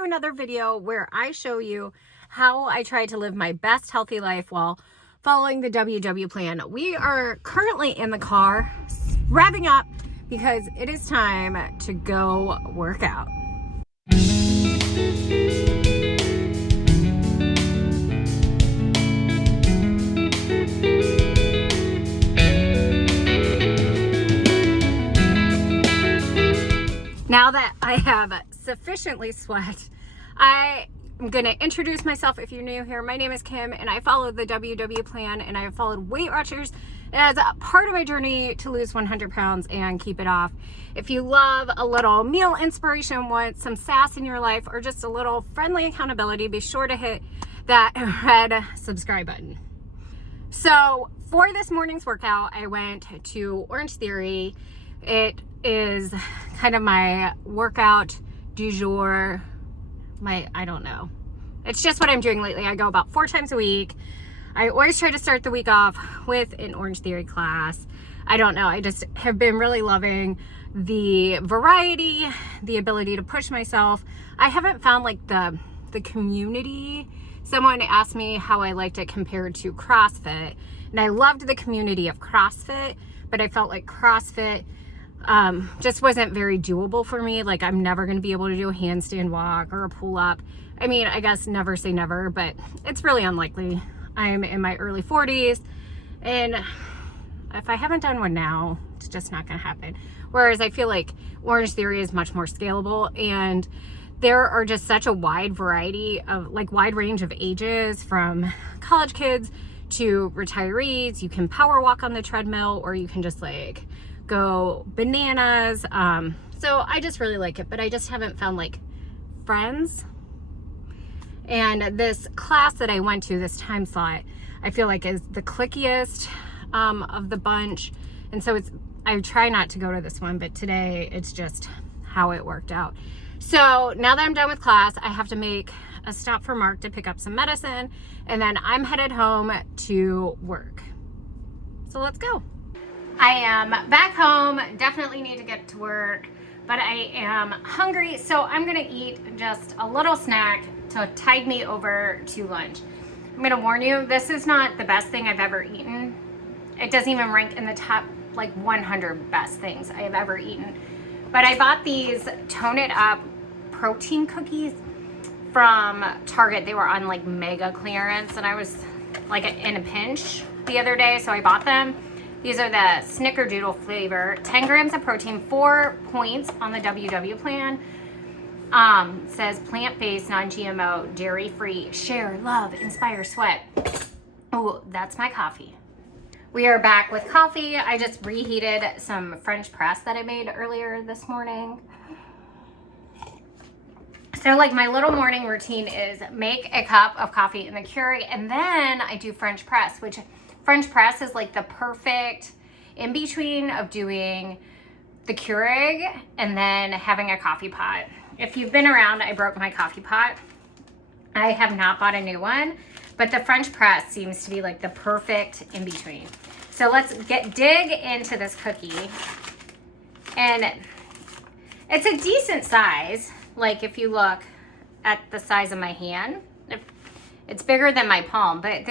to another video where I show you how I try to live my best healthy life while following the WW plan. We are currently in the car wrapping up because it is time to go work out. Now that I have sufficiently sweat, I am going to introduce myself if you're new here. My name is Kim and I follow the WW plan, and I have followed Weight Watchers as a part of my journey to lose 100 pounds and keep it off. If you love a little meal inspiration, want some sass in your life, or just a little friendly accountability, be sure to hit that red subscribe button. So for this morning's workout, I went to Orangetheory. It is kind of my workout du jour. I don't know. It's just what I'm doing lately. I go about 4 times a week. I always try to start the week off with an Orangetheory class. I don't know. I just have been really loving the variety, the ability to push myself. I haven't found like the community. Someone asked me how I liked it compared to CrossFit, and I loved the community of CrossFit, but I felt like CrossFit just wasn't very doable for me. Like, I'm never going to be able to do a handstand walk or a pull up. I mean, I guess never say never, but it's really unlikely. I'm in my early 40s, and if I haven't done one now, it's just not going to happen. Whereas I feel like Orangetheory is much more scalable, and there are just such a wide variety of, like, wide range of ages, from college kids to retirees. You can power walk on the treadmill, or you can just like go bananas. So I just really like it, but I just haven't found like friends. And this class that I went to, this time slot, I feel like is the clickiest of the bunch. And so I try not to go to this one, but today it's just how it worked out. So now that I'm done with class, I have to make a stop for Mark to pick up some medicine, and then I'm headed home to work. So let's go. I am back home, definitely need to get to work, but I am hungry, so I'm gonna eat just a little snack to tide me over to lunch. I'm gonna warn you, this is not the best thing I've ever eaten. It doesn't even rank in the top like 100 best things I have ever eaten. But I bought these Tone It Up protein cookies from Target. They were on like mega clearance, and I was like in a pinch the other day, so I bought them. These are the Snickerdoodle flavor, 10 grams of protein, 4 points on the WW plan. It says plant-based, non-GMO, dairy-free, share, love, inspire, sweat. Oh, that's my coffee. We are back with coffee. I just reheated some French press that I made earlier this morning. So like my little morning routine is make a cup of coffee in the Keurig, and then I do French press, which French press is like the perfect in between of doing the Keurig and then having a coffee pot. If you've been around, I broke my coffee pot. I have not bought a new one, but the French press seems to be like the perfect in between. So let's dig into this cookie. And it's a decent size. Like if you look at the size of my hand, it's bigger than my palm, but it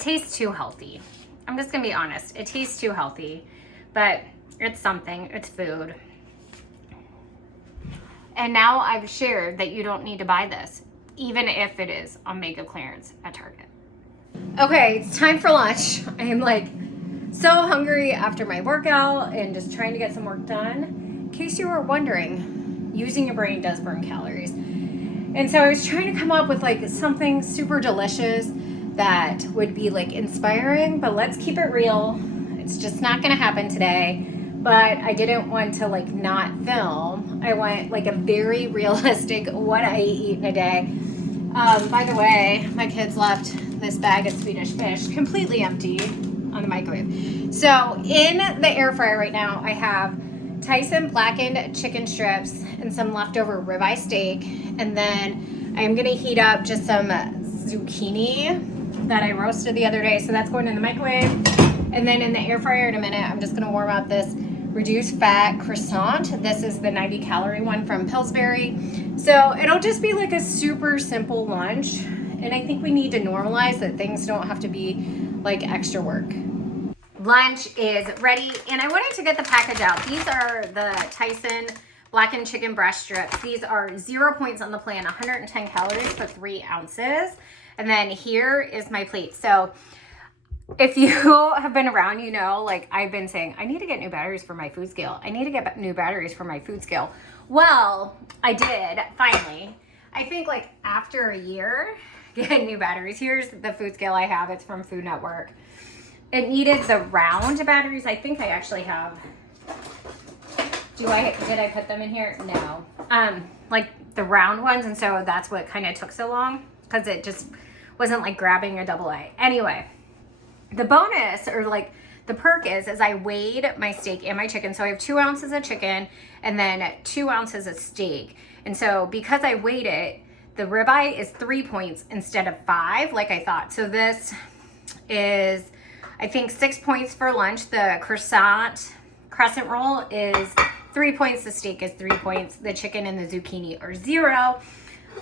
tastes too healthy. I'm just gonna be honest. It tastes too healthy, but it's something. It's food. And now I've shared that you don't need to buy this, even if it is on mega clearance at Target. Okay, it's time for lunch. I am like so hungry after my workout and just trying to get some work done. In case you were wondering, using your brain does burn calories. And so I was trying to come up with like something super delicious that would be like inspiring, but let's keep it real. It's just not gonna happen today. But I didn't want to like not film. I want like a very realistic what I eat in a day. By the way, my kids left this bag of Swedish fish completely empty on the microwave. So in the air fryer right now, I have Tyson blackened chicken strips and some leftover ribeye steak. And then I'm gonna heat up just some zucchini that I roasted the other day. So that's going in the microwave. And then in the air fryer in a minute, I'm just gonna warm up this reduced fat croissant. This is the 90 calorie one from Pillsbury. So it'll just be like a super simple lunch. And I think we need to normalize that things don't have to be like extra work. Lunch is ready, and I wanted to get the package out. These are the Tyson blackened chicken breast strips. These are 0 points on the plan, 110 calories for 3 ounces. And then here is my plate. So if you have been around, you know, like I've been saying, I need to get new batteries for my food scale. I need to get new batteries for my food scale. Well, I did finally. I think like after a year getting new batteries. Here's the food scale I have. It's from Food Network. It needed the round batteries. I think I actually have. Did I put them in here? No. Like the round ones, and so that's what kind of took so long, because it just wasn't like grabbing a AA. Anyway, the bonus, or like the perk is I weighed my steak and my chicken. So I have 2 ounces of chicken and then 2 ounces of steak. And so because I weighed it, the ribeye is 3 points instead of 5, like I thought. So this is, I think, 6 points for lunch. The crescent roll is 3 points. The steak is 3 points. The chicken and the zucchini are 0.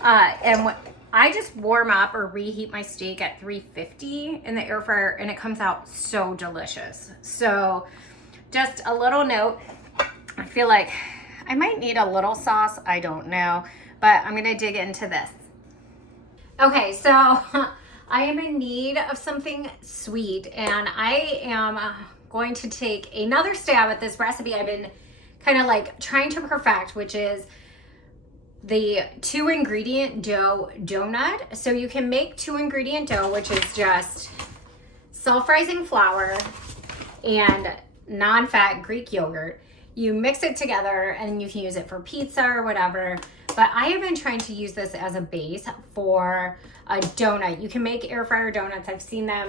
And I just warm up or reheat my steak at 350 in the air fryer, and it comes out so delicious. So just a little note, I feel like I might need a little sauce. I don't know, but I'm gonna dig into this. Okay, so I am in need of something sweet, and I am going to take another stab at this recipe I've been kind of like trying to perfect, which is the 2-ingredient dough donut. So you can make 2-ingredient dough, which is just self-rising flour and non-fat Greek yogurt. You mix it together and you can use it for pizza or whatever. But I have been trying to use this as a base for a donut. You can make air fryer donuts. I've seen them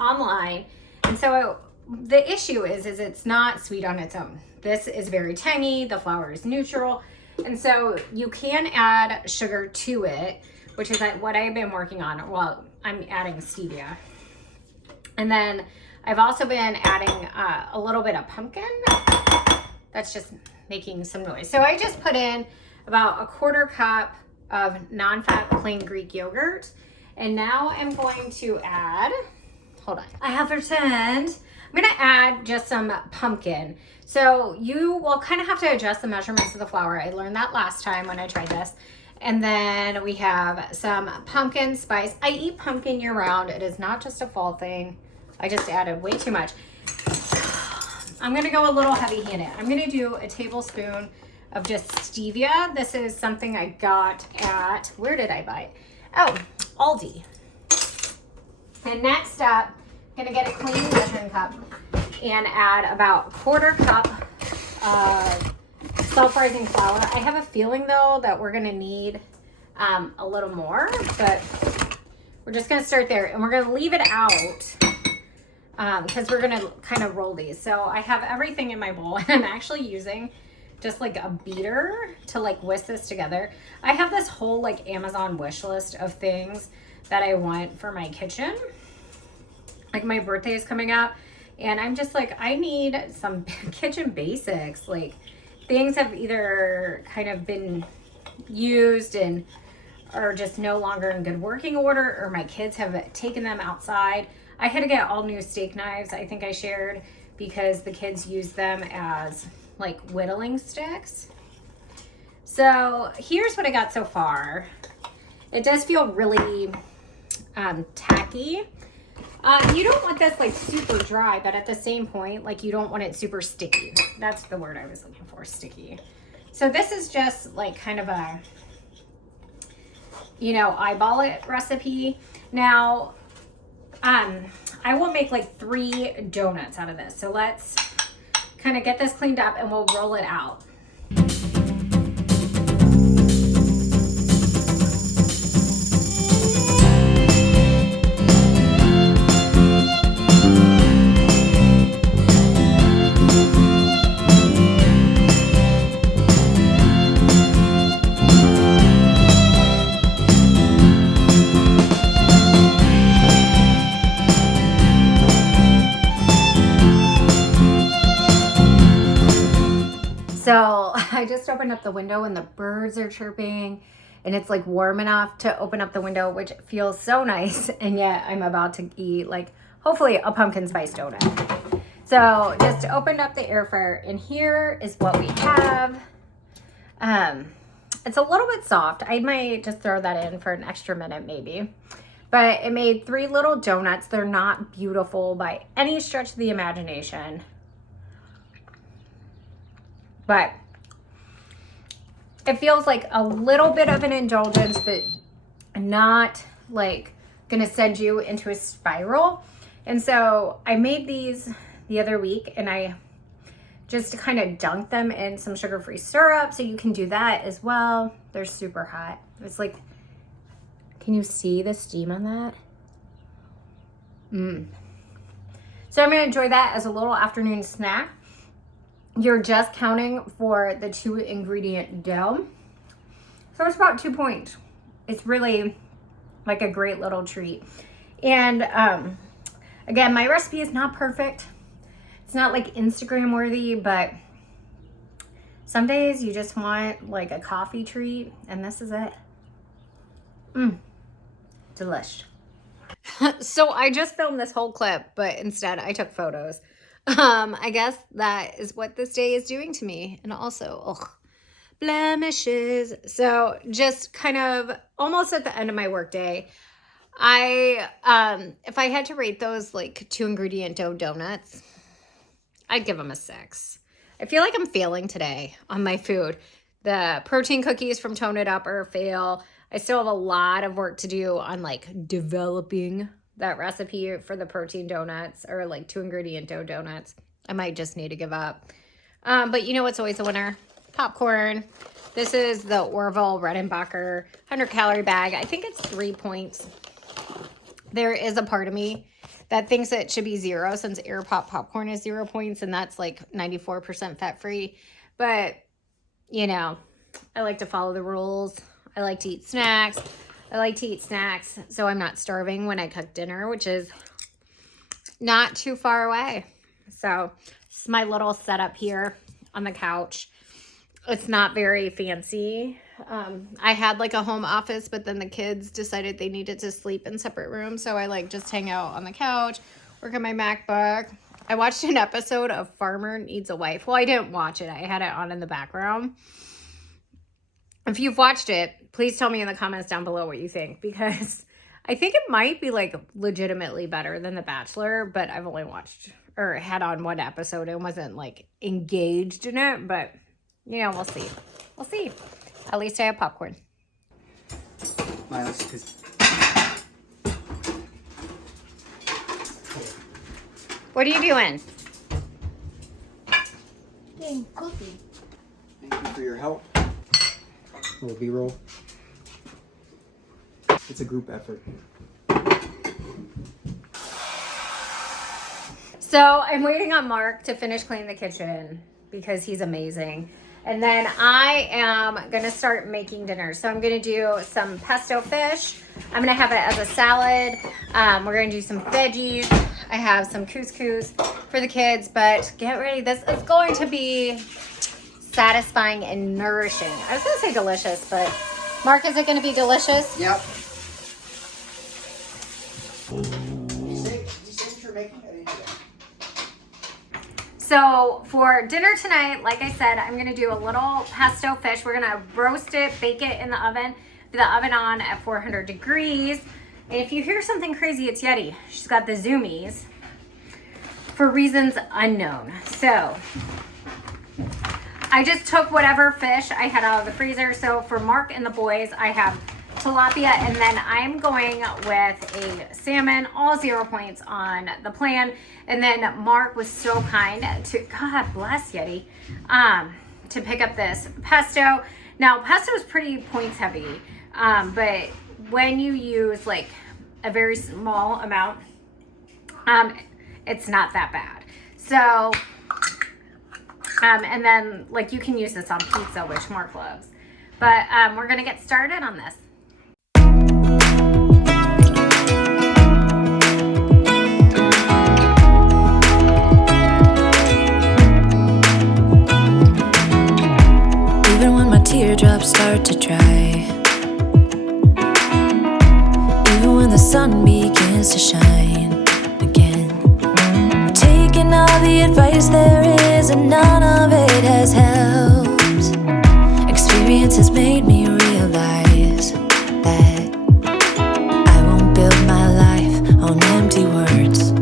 online. And so the issue is it's not sweet on its own. This is very tangy. The flour is neutral. And so you can add sugar to it, which is what I've been working on. Well, I'm adding stevia. And then I've also been adding a little bit of pumpkin. That's just making some noise. So I just put in about a 1/4 cup of non-fat plain Greek yogurt. And now I'm going to add, hold on, I have pretend. I'm gonna add just some pumpkin. So you will kind of have to adjust the measurements of the flour. I learned that last time when I tried this. And then we have some pumpkin spice. I eat pumpkin year round. It is not just a fall thing. I just added way too much. I'm gonna go a little heavy-handed. I'm gonna do a tablespoon of just stevia. This is something I got at, where did I buy it? Oh, Aldi. And next up, I'm gonna get a clean measuring cup and add about 1/4 cup of self-rising flour. I have a feeling though that we're gonna need a little more, but we're just gonna start there, and we're gonna leave it out because we're gonna kind of roll these. So I have everything in my bowl, and I'm actually using just like a beater to like whisk this together. I have this whole like Amazon wish list of things that I want for my kitchen. Like my birthday is coming up, and I'm just like, I need some kitchen basics. Like things have either kind of been used and are just no longer in good working order, or my kids have taken them outside. I had to get all new steak knives, I think I shared, because the kids use them as like whittling sticks. So here's what I got so far. It does feel really tacky. You don't want this like super dry, but at the same point, like you don't want it super sticky. That's the word I was looking for, sticky. So this is just like kind of a, you know, eyeball it recipe. Now, I will make like 3 donuts out of this. So let's kind of get this cleaned up and we'll roll it out. I just opened up the window and the birds are chirping and it's like warm enough to open up the window, which feels so nice. And yet I'm about to eat like hopefully a pumpkin spice donut. So just opened up the air fryer and here is what we have. It's a little bit soft. I might just throw that in for an extra minute maybe. But it made 3 little donuts. They're not beautiful by any stretch of the imagination. But it feels like a little bit of an indulgence, but not like gonna send you into a spiral. And so I made these the other week and I just kind of dunked them in some sugar-free syrup. So you can do that as well. They're super hot. It's like, can you see the steam on that? So I'm gonna enjoy that as a little afternoon snack. You're just counting for the 2 ingredient dough. So it's about 2 points. It's really like a great little treat. And again, my recipe is not perfect. It's not like Instagram worthy, but some days you just want like a coffee treat and this is it. Delish. So I just filmed this whole clip, but instead I took photos. I guess that is what this day is doing to me. And also, blemishes. So just kind of almost at the end of my work day, if I had to rate those like 2 ingredient dough donuts, I'd give them a 6. I feel like I'm failing today on my food. The protein cookies from Tone It Up are a fail. I still have a lot of work to do on like developing that recipe for the protein donuts or like 2 ingredient dough donuts. I might just need to give up. But you know what's always a winner? Popcorn. This is the Orville Redenbacher 100 calorie bag. I think it's 3 points. There is a part of me that thinks it should be 0 since Air Pop popcorn is 0 points and that's like 94% fat free. But you know, I like to follow the rules. I like to eat snacks. So I'm not starving when I cook dinner, which is not too far away. So this is my little setup here on the couch. It's not very fancy. I had like a home office, but then the kids decided they needed to sleep in separate rooms. So I like just hang out on the couch, work on my MacBook. I watched an episode of Farmer Needs a Wife. Well, I didn't watch it. I had it on in the background. If you've watched it, please tell me in the comments down below what you think, because I think it might be like legitimately better than The Bachelor, but I've only watched or had on 1 episode and wasn't like engaged in it, but you know, we'll see. We'll see. At least I have popcorn. What are you doing? Getting cookie. Thank you for your help. A little B-roll. It's a group effort. So I'm waiting on Mark to finish cleaning the kitchen because he's amazing. And then I am going to start making dinner. So I'm going to do some pesto fish. I'm going to have it as a salad. We're going to do some veggies. I have some couscous for the kids, but get ready. This is going to be satisfying and nourishing. I was going to say delicious, but Mark, is it going to be delicious? Yep. You say what you're making? I didn't do that. So for dinner tonight, like I said, I'm going to do a little pesto fish. We're going to roast it, bake it in the oven, with the oven on at 400 degrees. And if you hear something crazy, it's Yeti. She's got the zoomies for reasons unknown. So I just took whatever fish I had out of the freezer. So for Mark and the boys, I have tilapia, and then I'm going with a salmon, all 0 points on the plan. And then Mark was so kind to, God bless Yeti, to pick up this pesto. Now pesto is pretty points heavy, but when you use like a very small amount, it's not that bad. So, and then like you can use this on pizza, which Mark loves. But we're gonna get started on this. the sun begins to shine again. Taking all the advice there is, and none of it has helped. Experience has made me realize that I won't build my life on empty words.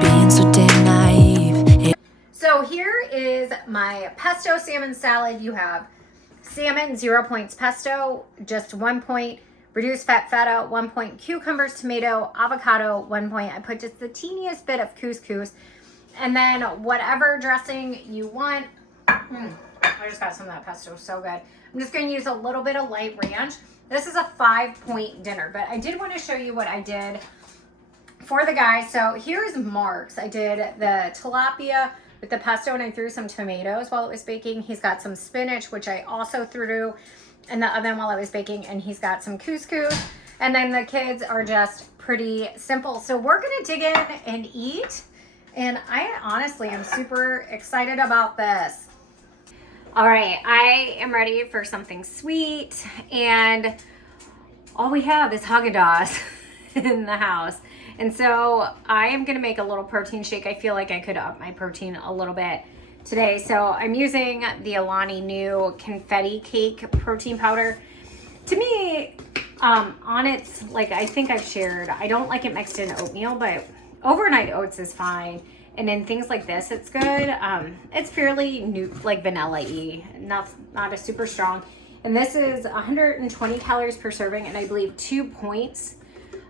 Being so damn naive. So here is my pesto salmon salad. You have salmon, 0 points pesto, just 1 point. Reduced fat feta, 1 point. Cucumbers, tomato, avocado, 1 point. I put just the teeniest bit of couscous. And then whatever dressing you want. I just got some of that pesto, so good. I'm just going to use a little bit of light ranch. This is a 5-point dinner, but I did want to show you what I did for the guys. So here's Mark's. I did the tilapia with the pesto, and I threw some tomatoes while it was baking. He's got some spinach, which I also threw in the oven while I was baking, and he's got some couscous. And then the kids are just pretty simple. So we're going to dig in and eat, and I honestly am super excited about this. All right, I am ready for something sweet, and all we have is Haagen-Dazs in the house. And so I am gonna make a little protein shake. I feel like I could up my protein a little bit today. So I'm using the Alani Nu confetti cake protein powder. To me, on its, like I think I've shared, I don't like it mixed in oatmeal, but overnight oats is fine. And in things like this, it's good. It's fairly new, like vanilla-y, not a super strong. And this is 120 calories per serving, and I believe 2 points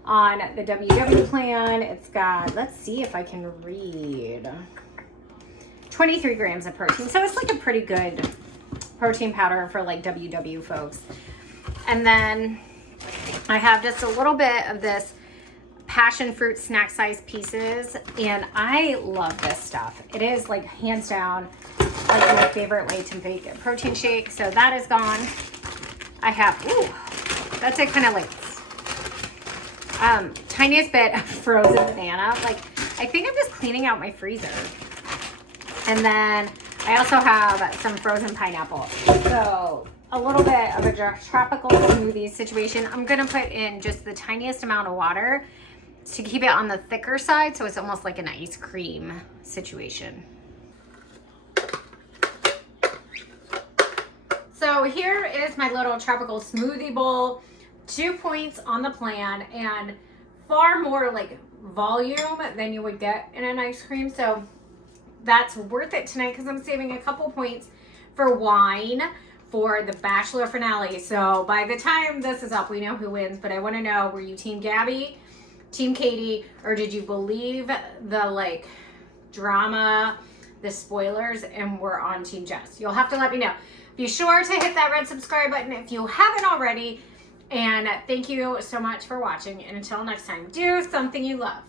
on the WW plan. It's got, let's see if I can read, 23 grams of protein. So it's like a pretty good protein powder for like WW folks. And then I have just a little bit of this passion fruit snack size pieces, and I love this stuff. It is like hands down like my favorite way to make a protein shake. So that is gone. I have, ooh, that's a kind of like tiniest bit of frozen banana. Like, I think I'm just cleaning out my freezer. And then I also have some frozen pineapple. So a little bit of a tropical smoothie situation. I'm gonna put in just the tiniest amount of water to keep it on the thicker side, so it's almost like an ice cream situation. So here is my little tropical smoothie bowl. 2 points on the plan, and far more like volume than you would get in an ice cream. So that's worth it tonight because I'm saving a couple points for wine for the Bachelor finale. So by the time this is up, we know who wins, but I want to know, were you Team Gabby, Team Katie, or did you believe the like drama, the spoilers, and we're on Team Jess? You'll have to let me know. Be sure to hit that red subscribe button if you haven't already. And thank you so much for watching. And until next time, do something you love.